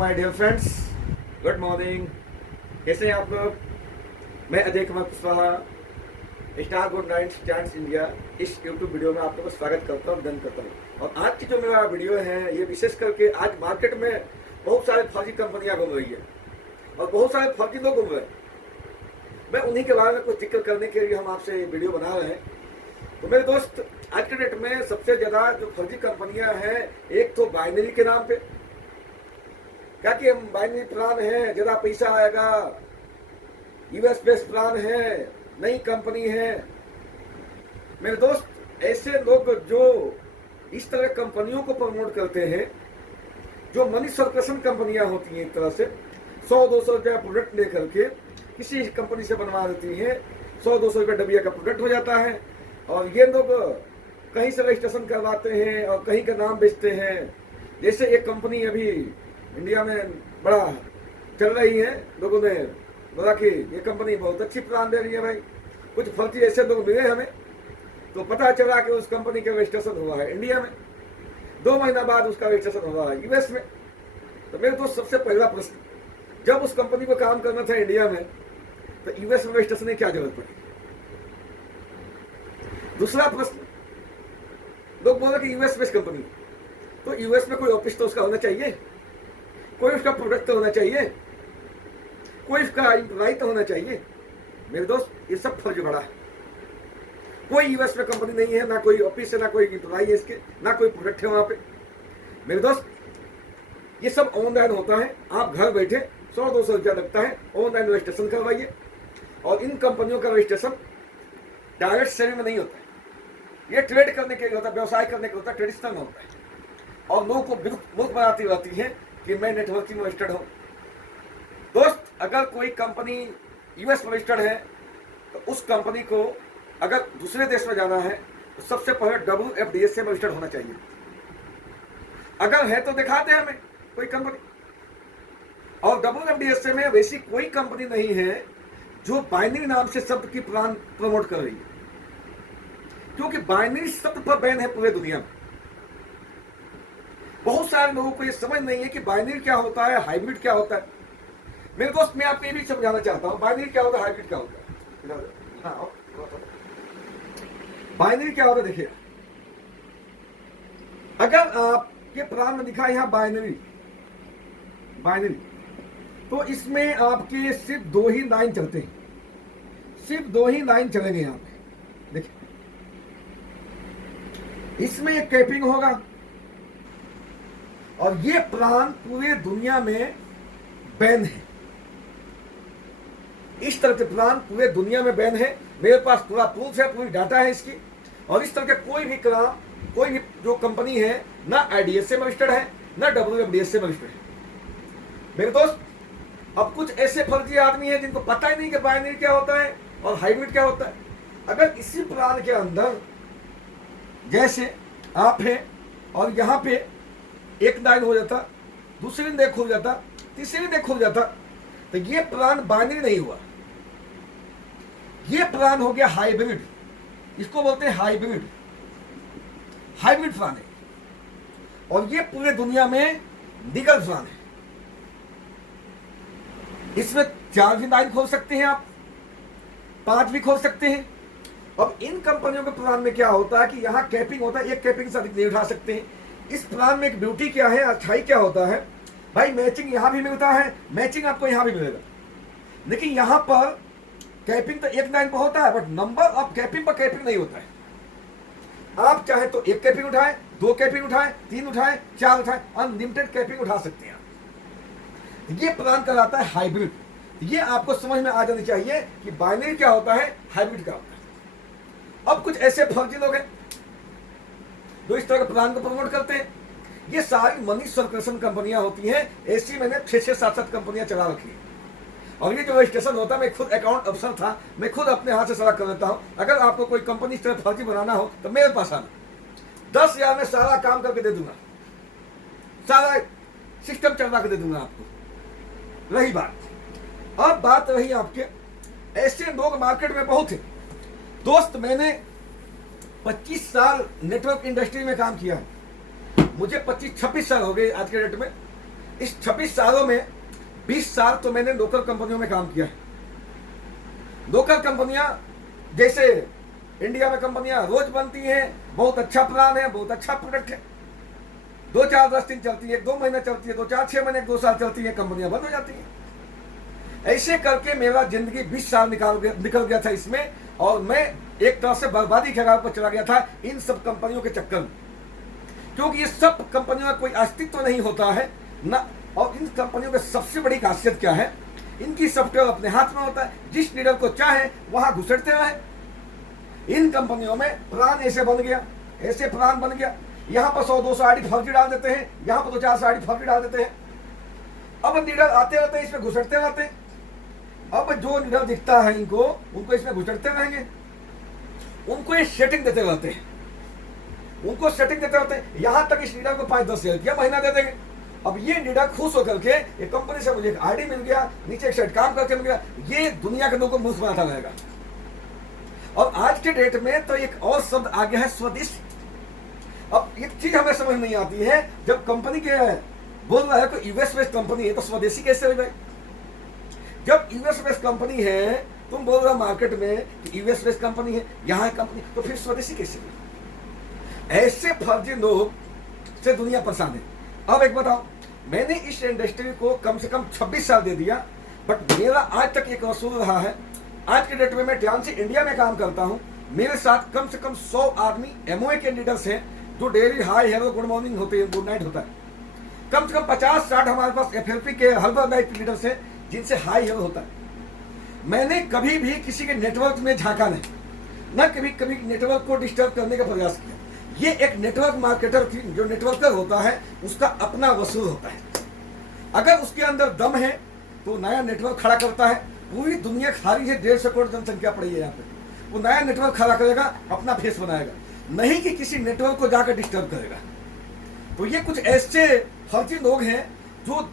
My dear friends, good morning. कैसे हैं आप लोग? मैं Ajay Kumar Kushwaha star good night chance India इस यूट्यूब वीडियो में आप लोगों का स्वागत करता हूँ, अभिनंदन करता हूँ। और आज की जो मेरा वीडियो है ये विशेष करके आज मार्केट में बहुत सारे फर्जी कंपनियां घूम रही है और बहुत सारे फर्जी लोग घूम रहे हैं। मैं उन्हीं के बारे में कुछ जिक्र करने के लिए हम आपसे ये वीडियो बना रहे हैं। तो मेरे दोस्त, आज के डेट में सबसे ज़्यादा जो फर्जी कंपनियां हैं, एक तो बाइनरी के नाम पे, क्या कि हम बाइनरी प्लान है, ज़्यादा पैसा आएगा, यूएस बेस्ड प्लान है, नई कंपनी है। मेरे दोस्त, ऐसे लोग जो इस तरह कंपनियों को प्रमोट करते हैं, जो मनी सर्कुलेशन कंपनियां होती हैं, एक तरह से 100-200 रुपया प्रोडक्ट लेकर के किसी कंपनी से बनवा देती हैं, 100-200 रुपया डबिया का प्रोडक्ट हो जाता है और ये लोग कहीं से रजिस्ट्रेशन करवाते हैं और कहीं का नाम बेचते हैं। जैसे एक कंपनी अभी इंडिया में बड़ा चल रही है, लोगों ने बोला कि ये कंपनी बहुत अच्छी प्लान दे रही है। भाई, कुछ फर्जी ऐसे लोग मिले हमें, तो पता चला कि उस कंपनी का रजिस्ट्रेशन हुआ है इंडिया में, 2 महीना बाद उसका रजिस्ट्रेशन हुआ है यूएस में। तो मेरे दोस्त, सबसे पहला प्रश्न, जब उस कंपनी को काम करना था इंडिया में, तो यूएस में रजिस्ट्रेशन की क्या जरूरत पड़ी? दूसरा प्रश्न, लोग बोले कि यूएस बेस्ड कंपनी, तो यूएस में कोई ऑफिस तो उसका होना चाहिए, कोई उसका प्रोडक्ट तो होना चाहिए, कोई उसका एम्प्लॉय तो होना चाहिए। मेरे दोस्त, ये सब फर्जी बड़ा है। कोई यूएस में कंपनी नहीं है, ना कोई ऑफिस है, ना कोई एम्प्लॉय है इसके, ना कोई प्रोडक्ट है वहां पे। मेरे दोस्त, ये सब ऑनलाइन होता है। आप घर बैठे 100-200 रुपया लगता है, ऑनलाइन रजिस्ट्रेशन करवाइए। और इन कंपनियों का रजिस्ट्रेशन डायरेक्ट सेलिंग में नहीं होता है, ये ट्रेड करने के लिए होता है, व्यवसाय करने के लिए होता है, ट्रेडिशनल में होता है। और लोगों को मूर्ख बनाती रहती है कि मैं नेटवर्किंग में रजिस्टर्ड हूँ। दोस्त, अगर कोई कंपनी यूएस में रजिस्टर्ड है तो उस कंपनी को अगर दूसरे देश में जाना है तो सबसे पहले WFDS से रजिस्टर्ड होना चाहिए। अगर है तो दिखाते हैं हमें कोई कंपनी। और WFDS में वैसी कोई कंपनी नहीं है जो बाइनरी नाम से शब्द की प्लान प्रमोट कर रही है, क्योंकि बाइनरी शब्द पर बैन है पूरे दुनिया में। बहुत सारे लोगों को ये समझ नहीं है कि बाइनरी क्या होता है, हाइब्रिड क्या होता है। मेरे दोस्त, मैं आपको ये भी समझाना चाहता हूं, बाइनरी क्या होता है, हाइब्रिड क्या होता है। हाँ, बाइनरी क्या होता है, देखिए, अगर आपके प्लान में दिखा यहां बाइनरी, तो इसमें आपके सिर्फ 2 ही लाइन चलते हैं, सिर्फ 2 ही लाइन चलेंगे यहां पे। देखिए, इसमें एक कैपिंग होगा और ये प्लान पूरे दुनिया में बैन है। इस तरह के प्लान पूरे दुनिया में बैन है। मेरे पास पूरा प्रूफ है, पूरी डाटा है इसकी। और इस तरह के कोई भी जो कंपनी है, ना आईडीएस से रजिस्टर्ड है, ना WFDS से रजिस्टर्ड है। मेरे दोस्त, अब कुछ ऐसे फर्जी आदमी हैं जिनको पता ही नहीं कि बाइनरी क्या होता है और हाइब्रिड क्या होता है। अगर इसी प्लान के अंदर जैसे आप हैं और यहां पे एक लाइन हो जाता, दूसरी दिन खुल जाता, तीसरी दिन खुल जाता, तो ये प्लान बाइनरी नहीं हुआ, ये प्लान हो गया हाइब्रिड। इसको बोलते हैं हाइब्रिड प्लान है। और ये पूरे दुनिया में लीगल प्लान है। इसमें 4 भी लाइन खोल सकते हैं आप, 5 भी खोल सकते हैं। अब इन कंपनियों के प्लान में क्या होता है कि यहाँ कैपिंग होता है, एक कैपिंग से अधिक नहीं उठा सकते हैं। इस प्लान में एक ब्यूटी क्या है, अच्छाई क्या होता है भाई, मैचिंग यहां भी मिलता है, मैचिंग आपको यहां भी मिलेगा। लेकिन यहां पर कैपिंग तो एक लाइन पर होता है, बट नंबर ऑफ कैपिंग पर कैपिंग नहीं होता है। आप चाहे तो 1 कैपिंग उठाएं, 2 कैपिंग उठाएं, 3 उठाएं, 4 उठाएं, अनलिमिटेड कैपिंग उठा सकते हैं। ये प्लान कहलाता है हाइब्रिड। ये आपको समझ में आ जानी चाहिए कि बाइनरी क्या होता है, हाइब्रिड क्या होता है। अब कुछ ऐसे फर्जी लोग हैं जो इस तरह के प्लान को प्रमोट करते हैं। ये सारी मनी सर्कुलेशन कंपनियां होती हैं। ऐसी मैंने 6-6, 7-7 कंपनियां चला रखी है। और ये जो रजिस्ट्रेशन होता है, मैं खुद अकाउंट अफसर था, मैं खुद अपने हाथ से सारा कर लेता हूं। अगर आपको कोई कंपनी इस तरह फर्जी बनाना हो तो मेरे पास आना, 10,000 में सारा काम करके दे दूंगा, सारा सिस्टम चलवा के दे दूंगा आपको। रही बात, अब बात रही आपके, ऐसे लोग मार्केट में बहुत हैं। दोस्त, मैंने 25 साल नेटवर्क इंडस्ट्री में काम किया है। मुझे 25-26 साल हो गए आज के डेट में। इस 26 सालों में 20 साल तो मैंने लोकल कंपनियों में काम किया है। लोकल कंपनियां जैसे इंडिया में कंपनियां रोज बनती हैं, बहुत अच्छा प्लान है, बहुत अच्छा प्रोडक्ट है, 2-4-10 दिन चलती है, 2 महीने चलती है, 2-4-6 महीने 2 साल चलती है, कंपनियां बंद हो जाती हैं। ऐसे करके मेरा जिंदगी 20 साल निकल गया था इसमें, और मैं एक तरह से बर्बादी के राह पर चला गया था इन सब कंपनियों के चक्कर में, क्योंकि ये सब कंपनियों का कोई अस्तित्व नहीं होता है ना। और इन कंपनियों की सबसे बड़ी खासियत क्या है, इनकी सॉफ्टवेयर अपने हाथ में होता है, जिस लीडर को चाहे वहां घुसड़ते रहे। इन कंपनियों में प्लान ऐसे बन गया, ऐसे प्लान बन गया, यहाँ पर 100-200 आईडी फर्जी डाल देते हैं, यहाँ पर 2-400 आईडी फर्जी डाल देते हैं। अब लीडर आते रहते हैं, इसमें घुसड़ते रहते हैं। अब जो लीडर दिखता है इनको, उनको इसमें घुसड़ते रहेंगे, उनको ये सेटिंग देते रहते हैं, उनको सेटिंग देते रहते हैं, यहां तक इस लीडर को 5-10 हजार रुपया महीना दे देंगे। अब ये लीडर खुश होकर के ये कंपनी से मुझे एक आईडी मिल गया, नीचे एक साइड काम करके मिल गया, ये दुनिया के लोगों को मुफ्त बनाता रहेगा। और आज के डेट में तो एक और शब्द आ गया है, स्वदेशी। अब एक चीज हमें समझ नहीं आती है, जब कंपनी के बोल रहा है कोई यूएस बेस्ड कंपनी है, तो स्वदेशी कैसे हो जाए? जब यूएस बेस्ड कंपनी है, तुम बोल रहे हो मार्केट में कि यूएस बेस्ड कंपनी है, यहाँ कंपनी, तो फिर स्वदेशी कैसे हुई? ऐसे फर्जी लोग से दुनिया परेशान है। अब एक बताओ, मैंने इस इंडस्ट्री को कम से कम 26 साल दे दिया, बट मेरा आज तक एक असूल रहा है। आज के डेट में मैं टियान्सी इंडिया में काम करता हूं, मेरे साथ कम से कम 100 आदमी एमओए के लीडर्स हैं, जो daily hi hello good morning होते हैं, गुड नाइट होता है। कम से कम 50-60 हमारे पास एफएलपी के हर्बल लाइफ लीडर्स हैं, जिनसे हाई हेलो होता है। मैंने कभी भी किसी के नेटवर्क में झांका नहीं, न कभी नेटवर्क को डिस्टर्ब करने का प्रयास किया। ये एक नेटवर्क मार्केटर की, जो नेटवर्कर होता है, उसका अपना वसूल होता है। अगर उसके अंदर दम है तो नया नेटवर्क खड़ा करता है। पूरी दुनिया खाली है, 150 करोड़ जनसंख्या पड़ी है यहाँ पे, वो नया नेटवर्क खड़ा करेगा, अपना फेस बनाएगा, नहीं कि किसी नेटवर्क को जाकर डिस्टर्ब करेगा। तो ये कुछ ऐसे फर्जी लोग हैं जो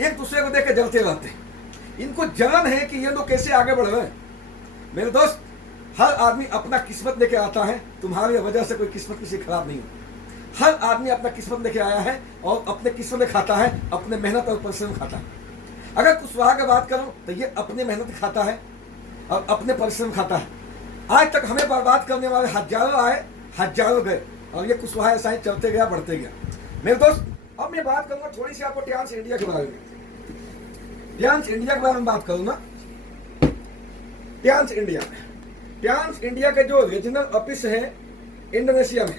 एक दूसरे को देख के जलते रहते हैं, इनको जलन है कि ये लोग कैसे आगे बढ़ रहे हैं। मेरे दोस्त, हर आदमी अपना किस्मत लेके आता है, तुम्हारी वजह से कोई किस्मत किसी खराब नहीं होती। हर आदमी अपना किस्मत लेके आया है और अपने किस्मत में खाता है, अपने मेहनत और परिश्रम खाता है। अगर कुशवाहा की बात करूं तो ये अपने मेहनत खाता है और अपने परिश्रम खाता है। आज तक हमें बर्बाद करने वाले हजारों आए, हजारों गए, और ये कुशवाहा ऐसा ही चलते गया, बढ़ते गया। मेरे दोस्त, अब मैं बात करूंगा थोड़ी सी आपको टियान्स इंडिया के बारे में। टियान्स इंडिया के बारे में बात करूंगा। टियान्स इंडिया के जो रीजनल ऑफिस है इंडोनेशिया में,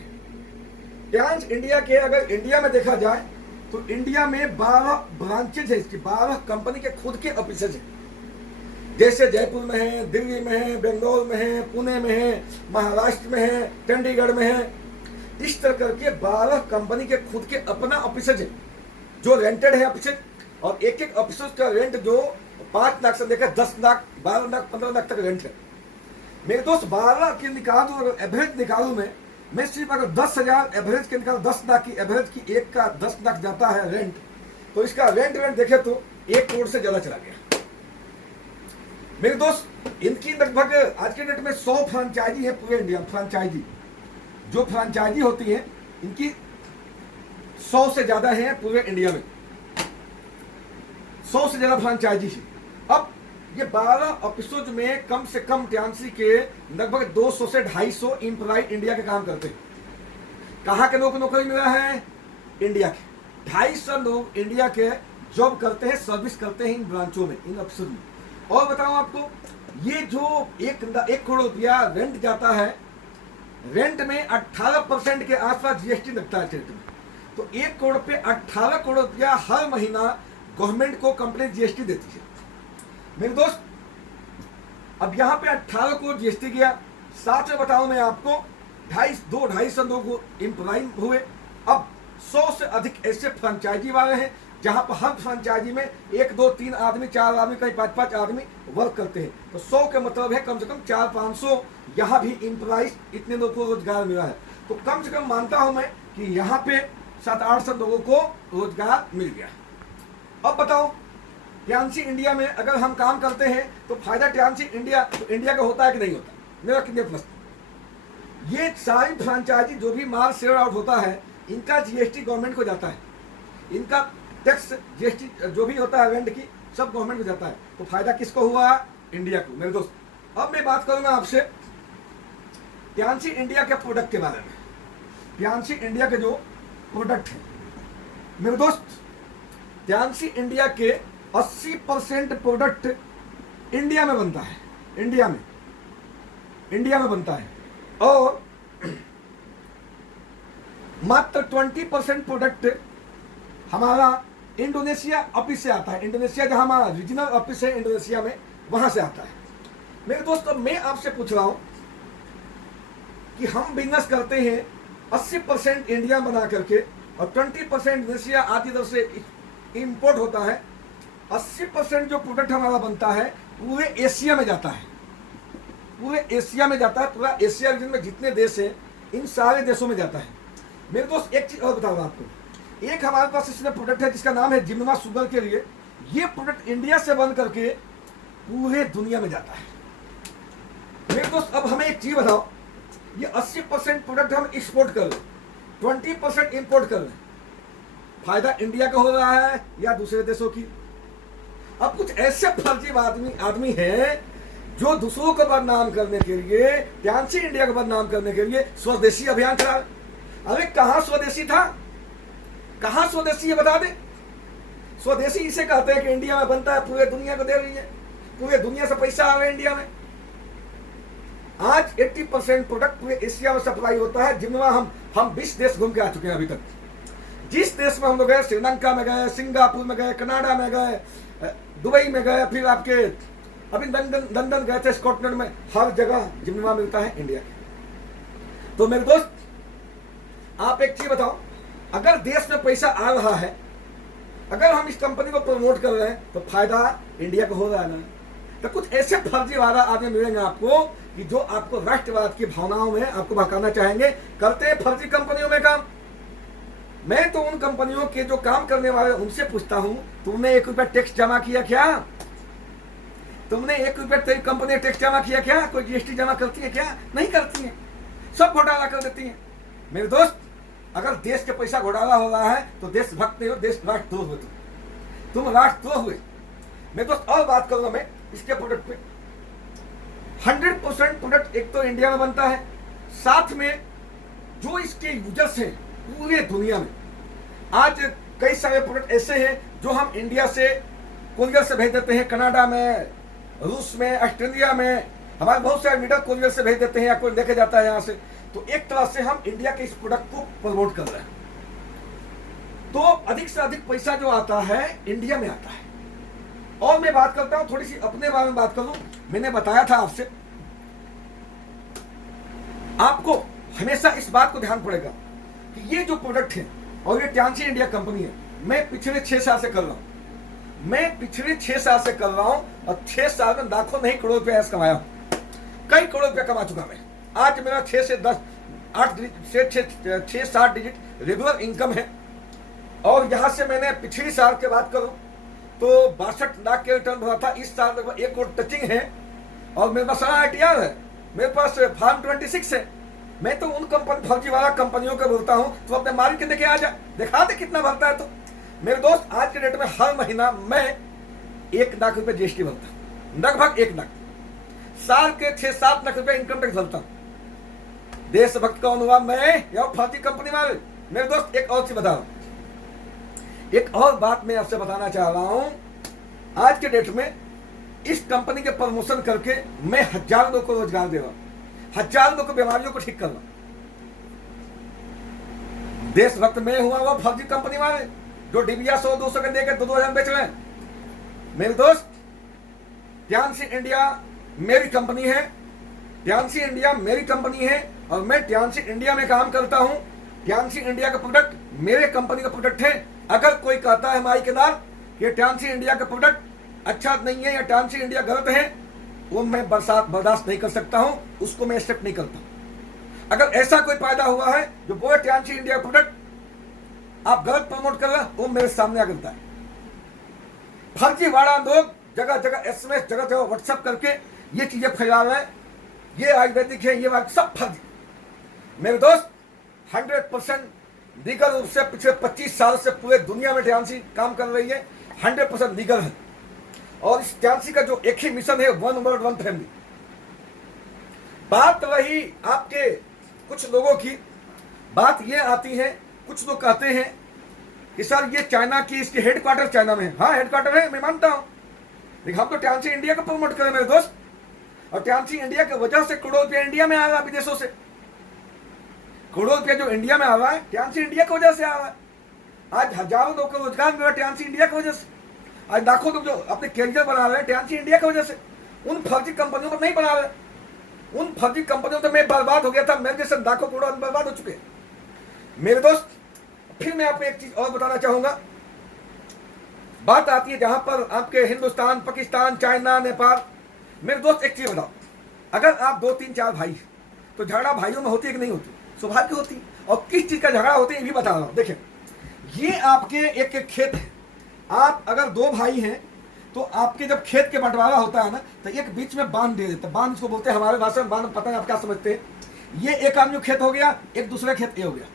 टियान्स इंडिया के अगर इंडिया में देखा जाए तो इंडिया में 12 ब्रांचेज है, इसकी 12 कंपनी के खुद के ऑफिसेज हैं। जैसे जयपुर में है, दिल्ली में है, बेंगलोर में है, पुणे में है, महाराष्ट्र में है, चंडीगढ़ में है। इस तरह करके 12 कंपनी के खुद के अपना ऑफिसेज है, जो रेंटेड है ऑफिसेज। और एक एक ऑफिस का रेंट जो 5 लाख से लेकर 10 लाख, 12 लाख, 15 लाख तक रेंट है। मेरे दोस्त, 12 की निकालू, अगर एवरेज निकालू मैं सिर्फ अगर 10,000 एवरेज के निकाल, 10 लाख की एवरेज की, एक का 10 लाख जाता है रेंट, तो इसका रेंट देखे तो 1 करोड़ से ज्यादा चला गया। मेरे दोस्त, इनकी लगभग आज के डेट में 100 फ्रेंचाइजी है पूरे इंडिया में। फ्रेंचाइजी जो फ्रेंचाइजी होती है, इनकी 100 से ज्यादा है पूरे इंडिया में, 100 से ज्यादा फ्रेंचाइजी है। अब ये 12 ऑफिसों में कम से कम टियान्सी के लगभग 200 से 250 एम्प्लॉय इंडिया के काम करते हैं। कहाँ के लोग को नौकरी मिला है? इंडिया के 250 लोग इंडिया के जॉब करते हैं, सर्विस करते हैं इन ब्रांचों में, इन ऑफिसों में। और बताऊं आपको, ये जो 1 करोड़ रुपया रेंट जाता है, रेंट में 18% के आसपास जीएसटी लगता है स्टेट में। तो 1 करोड़ पे 18 करोड़ रुपया हर महीना गवर्नमेंट को कंपनी जीएसटी देती है। मेरे दोस्त, अब यहाँ पे 18 करोड़ जीएसटी गया। साथ में बताऊं मैं आपको, 250 लोग एम्प्लॉय हुए। अब 100 से अधिक ऐसे फ्रेंचाइजी वाले हैं, जहां पर हर फ्रेंचाइजी में 1, 2, 3 आदमी, 4 आदमी, कहीं 5-5 आदमी वर्क करते हैं। तो 100 के मतलब है कम से कम 400-500 यहाँ भी एम्प्लॉइज, इतने लोगों को रोजगार मिला है। तो कम से कम मानता हूं मैं कि यहाँ पे 700-800 लोगों को रोजगार मिल गया। अब बताओ, टियान्सी इंडिया में अगर हम काम करते हैं तो फायदा टियान्सी इंडिया, तो इंडिया का होता है कि नहीं होता? मेरा कितने प्रश्न। ये सारी फ्रेंचाइजी जो भी माल सेल आउट होता है, इनका जीएसटी गवर्नमेंट को जाता है, इनका टैक्स जीएसटी जो भी होता है रेंट की सब गवर्नमेंट को जाता है। तो फायदा किसको हुआ? इंडिया को। मेरे दोस्त अब मैं बात करूंगा आपसे प्यांसी इंडिया के प्रोडक्ट के बारे में। प्यांसी इंडिया के जो प्रोडक्ट है मेरे दोस्त, प्यांसी इंडिया के 80% प्रोडक्ट इंडिया में बनता है। इंडिया में बनता है और मात्र 20% प्रोडक्ट हमारा इंडोनेशिया ऑफिस से आता है। इंडोनेशिया जहां हमारा रीजनल ऑफिस है इंडोनेशिया में, वहां से आता है। मेरे दोस्तों मैं आपसे पूछ रहा हूं कि हम बिजनेस करते हैं 80% इंडिया बना करके और 20% इंडोनेशिया आदि तरफ से इंपोर्ट होता है। 80% जो प्रोडक्ट हमारा बनता है पूरे एशिया में जाता है। पूरे एशिया में जाता है। पूरा एशिया रीजन में जितने देश हैं इन सारे देशों में जाता है। मेरे दोस्त एक चीज और बताऊंगा आपको, एक हमारे पास इसमें प्रोडक्ट है जिसका नाम है जिम्मा शुगर के लिए। ये प्रोडक्ट इंडिया से बन करके पूरे दुनिया में जाता है। मेरे दोस्त अब हमें एक चीज बताओ, ये 80% प्रोडक्ट हम एक्सपोर्ट कर लें, 20% इंपोर्ट कर लें, फायदा इंडिया का हो रहा है या दूसरे देशों की? अब कुछ ऐसे फर्जी आदमी है जो दूसरों को बदनाम करने के लिए, प्यांसी इंडिया को बदनाम करने के लिए स्वदेशी अभियान चला। अरे कहां स्वदेशी था? कहां स्वदेशी है बता दे। स्वदेशी इसे कहते हैं कि इंडिया में बनता है, पूरे दुनिया को दे रही है, पूरे दुनिया से पैसा आ रहा है इंडिया में। आज 80% प्रोडक्ट पूरे एशिया में सप्लाई होता है। जिनमें हम 20 देश घूम के आ चुके हैं अभी तक। जिस देश में हम लोग गए, श्रीलंका में गए, सिंगापुर में गए, कनाडा में गए, दुबई में गए, फिर आपके अभी लंदन गए थे, स्कॉटलैंड में, हर जगह जिम्मा मिलता है इंडिया के। तो मेरे दोस्त आप एक चीज बताओ, अगर देश में पैसा आ रहा है, अगर हम इस कंपनी को प्रमोट कर रहे हैं तो फायदा इंडिया को हो रहा है ना। तो कुछ ऐसे फर्जीवादा आदमी मिलेंगे आपको कि जो आपको राष्ट्रवाद की भावनाओं में आपको भड़काना चाहेंगे, करते हैं फर्जी कंपनियों में काम। मैं तो उन कंपनियों के जो काम करने वाले उनसे पूछता हूं, तुमने 1 रुपया टैक्स जमा किया क्या? तुमने 1 रुपया तेरी कंपनी टैक्स जमा किया क्या? कोई जीएसटी जमा करती है क्या? नहीं करती है, सब घोटाला कर देती है। मेरे दोस्त अगर देश के पैसा घोटाला हो रहा है तो देशभक्त नहीं हो, देश राष्ट्रद्रोह हो। तुम राष्ट्रद्रोह हुए। मेरे दोस्त और बात करूंगा मैं इसके प्रोडक्ट पे। 100% प्रोडक्ट एक तो इंडिया में बनता है, साथ में जो इसके यूजर्स हैं पूरे दुनिया में। आज कई सारे प्रोडक्ट ऐसे हैं जो हम इंडिया से कोरियर से भेज देते हैं, कनाडा में, रूस में, ऑस्ट्रेलिया में, हमारे बहुत सारे लीडर कोरियर से भेज देते हैं या कोई लेके जाता है यहाँ से। तो एक तरह से हम इंडिया के इस प्रोडक्ट को प्रमोट कर रहे हैं। तो अधिक से अधिक पैसा जो आता है इंडिया में आता है। और मैं बात करता हूं, थोड़ी सी अपने बारे में बात करूं। मैंने बताया था आपसे, आपको हमेशा इस बात को ध्यान पड़ेगा कि ये जो प्रोडक्ट है और ये प्यांसी इंडिया कंपनी है, मैं पिछले 6 साल से कर रहा हूं। मैं पिछले 6 साल से कर रहा हूं और 6 साल में लाखों नहीं करोड़ रुपया कमाया हूं। कई करोड़ रुपया कमा चुका मैं। आज मेरा 6 से 10 8 से 6-7 डिजिट रेगुलर इनकम है। और यहां से मैंने पिछली साल की बात करूं तो 62 लाख के रिटर्न हुआ था। इस साल लगभग 1 करोड़ टचिंग है और मेरे पास सारा ITR है, मेरे पास फार्म 26 है। मैं तो उन कंपनी फर्जीवाला कंपनियों को बोलता हूं तो अपने मालिक के लेके आ जा, दिखा दे कितना भरता है। तो मेरे दोस्त आज के डेट में हर महीना मैं 1 लाख रुपए जीएसटी भरता हूं, लगभग 1 लाख। साल के 6-7 लाख रुपए इनकम टैक्स भरता हूं। देशभक्त कौन हुआ, मैं या फर्जी कंपनी वाले? मेरे दोस्त एक और चीज बता रहा हूं, एक और बात मैं आपसे बताना चाह रहा हूं। आज के डेट में इस कंपनी के प्रमोशन करके मैं हजारों लोगों को रोजगार दे रहा हूं, हजारों लोगों को बीमारियों को ठीक कर रहा हूं। देशभक्त में हुआ वो फर्जी कंपनी वाले जो डिबिया 100-200 के देकर 2,000 बेच रहे हैं। मेरे दोस्त प्यांसी इंडिया मेरी कंपनी है, प्यांसी इंडिया मेरी कंपनी है और मैं प्यांसी इंडिया में काम करता हूं। प्यांसी इंडिया का प्रोडक्ट मेरे कंपनी का प्रोडक्ट है। अगर कोई कहता है हमारी के नाम ये प्यांसी इंडिया का प्रोडक्ट अच्छा नहीं है या प्यांसी इंडिया गलत है, वो मैं बर्दाश्त नहीं कर सकता हूं, उसको मैं एक्सेप्ट नहीं करता। अगर ऐसा कोई पैदा हुआ है जो बोले प्यांसी इंडिया प्रोडक्ट आप गलत प्रमोट कर रहे हैं, वो मेरे सामने आ करता है। फर्जीवाड़ा लोग जगह जगह SMS जगह जगह व्हाट्सएप करके ये चीजें फैला रहे हैं, ये आयुर्वेदिक है, ये सब फर्जी। मेरे दोस्त 100% लीगल रूप से पिछले 25 साल से पूरे दुनिया में टियांसी काम कर रही है, 100% लीगल है। और इस टियांसी का जो एक ही मिशन है, वन वर्ल्ड वन फैमिली। बात रही आपके कुछ लोगों की, बात ये आती है, कुछ लोग कहते हैं कि सर ये चाइना की, इसके हेडक्वार्टर चाइना में है। हाँ हेडक्वार्टर है, मैं मानता हूं, लेकिन हम तो टियांसी इंडिया को प्रमोट करें मेरे दोस्त। और टियांसी इंडिया की वजह से करोड़ों रुपया इंडिया में आ रहा है विदेशों से। करोड़ों रुपया जो इंडिया में आ रहा है टियांसी इंडिया की वजह से आ रहा है। आज हजारों लोग को रोजगार मिल रहा है टियांसी इंडिया की वजह से। आज लाखों लोग जो अपने कैरियर बना रहे हैं टियांसी इंडिया की वजह से। उन फर्जी कंपनियों पर नहीं बना रहे, उन फर्जी कंपनियों से मैं बर्बाद हो गया था, मेरे जैसे लाखों करोड़ बर्बाद हो चुके हैं मेरे दोस्त। फिर मैं आपको एक चीज और बताना चाहूंगा। बात आती है जहां पर आपके हिंदुस्तान, पाकिस्तान, चाइना, नेपाल। मेरे दोस्त एक चीज बताओ, अगर आप 2 3 4 भाई तो झगड़ा भाइयों में होती है कि नहीं होती? स्वाभाविक होती है। और किस चीज का झगड़ा होता है ये भी बता रहा हूं। देखिए ये आपके एक खेत है, आप अगर 2 भाई हैं तो आपके जब खेत के बंटवारा होता है ना, तो एक बीच में बांध दे देते हैं। बांध इसको बोलते हैं हमारे भाषा में बांध, पता है आप क्या समझते हैं। ये एक आदमी खेत हो गया, एक दूसरा खेत ये हो गया।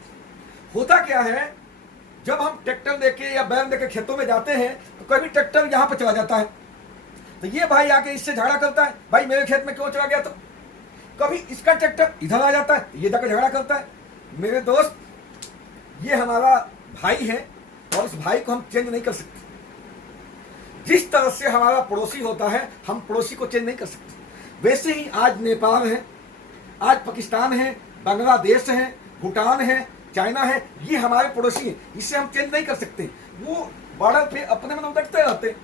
होता क्या है, जब हम ट्रैक्टर लेके या बैल लेके खेतों में जाते हैं तो कभी ट्रैक्टर यहाँ पर चला जाता है, तो ये भाई आके इससे झगड़ा करता है, भाई मेरे खेत में क्यों चला गया। तो कभी इसका ट्रैक्टर इधर आ जाता है, ये जाकर झगड़ा करता है। मेरे दोस्त ये हमारा भाई है और इस भाई को हम चेंज नहीं कर सकते। जिस तरह से हमारा पड़ोसी होता है, हम पड़ोसी को चेंज नहीं कर सकते। वैसे ही आज नेपाल है, आज पाकिस्तान है, बांग्लादेश है, भूटान है, चाइना है, ये हमारे पड़ोसी हैं, इसे हम चेंज नहीं कर सकते। वो बॉर्डर पे अपने में उतरते रहते,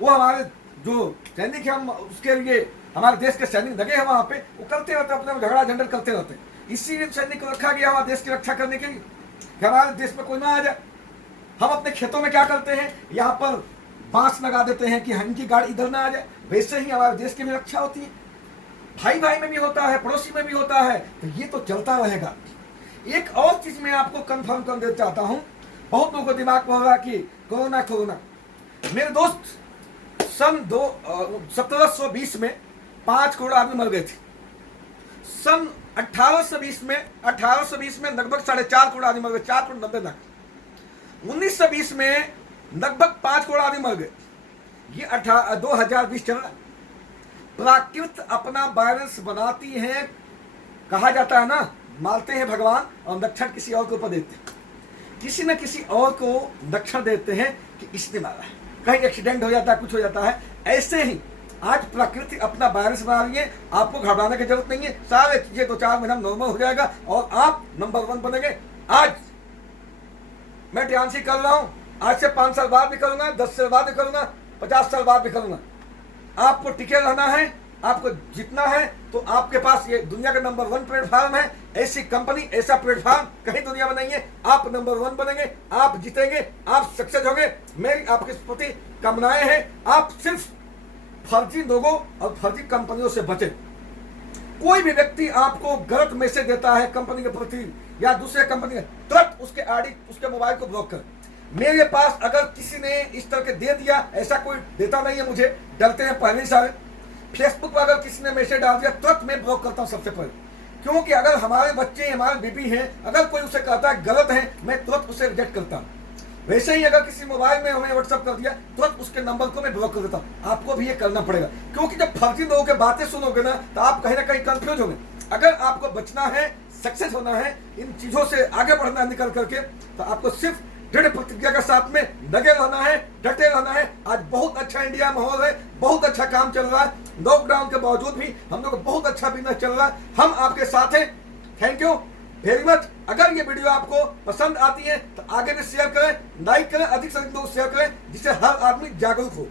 वो हमारे जो सैनिक है, हम उसके लिए हमारे देश के सैनिक लगे हैं वहां पे, वो करते रहते अपने में झगड़ा झंझट करते रहते। इसीलिए सैनिक को रखा गया हमारे देश की रक्षा करने के लिए कि हमारे देश में कोई ना आ जाए। हम अपने खेतों में क्या करते हैं, यहाँ पर बांस लगा देते हैं कि इनकी गाड़ी इधर ना आ जाए। वैसे ही हमारे देश की भी रक्षा होती है, भाई भाई में भी होता है, पड़ोसी में भी होता है, तो ये तो चलता रहेगा। एक और चीज मैं आपको कंफर्म कर देना चाहता हूं, बहुत लोगों को दिमाग में होगा कि कोरोना कोरोना। मेरे दोस्त सन 1720 में 5 करोड़ आदमी मर गए थे। सन 1820 में लगभग 4.5 करोड़ आदमी मर गए, 4 करोड़ 90 लाख। 1920 में लगभग 5 करोड़ आदमी मर गए। ये 2020 चल रहा। प्रकृति अपना बैलेंस बनाती है, कहा जाता है ना, मारते हैं भगवान और दक्षिण किसी और के ऊपर देते हैं। किसी न किसी और को दक्षिण देते हैं कि इसने मारा है, कहीं एक्सीडेंट हो जाता है, कुछ हो जाता है। ऐसे ही आज प्रकृति अपना बैलेंस बना रही है, आपको घबराने की जरूरत नहीं है। सारे चीजें 2-4 महीना नॉर्मल हो जाएगा और आप नंबर 1 बनेंगे। आज मैं टियांसी कर रहा हूं, आज से 5 साल बाद भी करूंगा, 10 साल बाद भी करूंगा, 50 साल बाद भी करूंगा। आपको टिके रहना है, आपको जीतना है, तो आपके पास ये दुनिया का नंबर 1 प्लेटफॉर्म है। ऐसी कंपनी, ऐसा प्लेटफॉर्म कहीं दुनिया में नहीं है। आप नंबर 1 बनेंगे, आप जीतेंगे, आप सक्सेस होंगे। मेरी आपके प्रति कामनाएं हैं। आप सिर्फ फर्जी लोगों और फर्जी कंपनियों से बचें। कोई भी व्यक्ति आपको गलत मैसेज देता है कंपनी के प्रति या दूसरे कंपनी, तुरंत उसके आईडी, उसके मोबाइल को ब्लॉक कर। मेरे पास अगर किसी ने इस तरह के दे दिया, ऐसा कोई देता नहीं है मुझे, डरते हैं पहले सारे। फेसबुक पर अगर किसी ने मैसेज डाल दिया, तुरंत मैं ब्लॉक करता हूं सबसे पहले। क्योंकि अगर हमारे बच्चे, हमारे बीबी हैं, अगर कोई उसे कहता है गलत है, मैं तुरंत उसे रिजेक्ट करता हूं। वैसे ही अगर किसी मोबाइल में हमें व्हाट्सअप कर दिया, तुरंत उसके नंबर को मैं ब्लॉक कर देता हूं। आपको भी ये करना पड़ेगा, क्योंकि जब फर्जी लोगों की बातें सुनोगे ना, तो आप कहीं ना कहीं कंफ्यूज होंगे। अगर आपको बचना है, सक्सेस होना है, इन चीजों से आगे बढ़ना है निकल करके, तो आपको सिर्फ दृढ़ प्रतिज्ञा के साथ में लगे रहना है, डटे रहना है। आज बहुत अच्छा इंडिया माहौल है, बहुत अच्छा काम चल रहा है। लॉकडाउन के बावजूद भी हम लोग बहुत अच्छा बिजनेस चल रहा है। हम आपके साथ हैं। Thank you very much. अगर ये वीडियो आपको पसंद आती है तो आगे भी शेयर करें, लाइक करें, अधिक से अधिक लोग शेयर करें, जिससे हर आदमी जागरूक हो।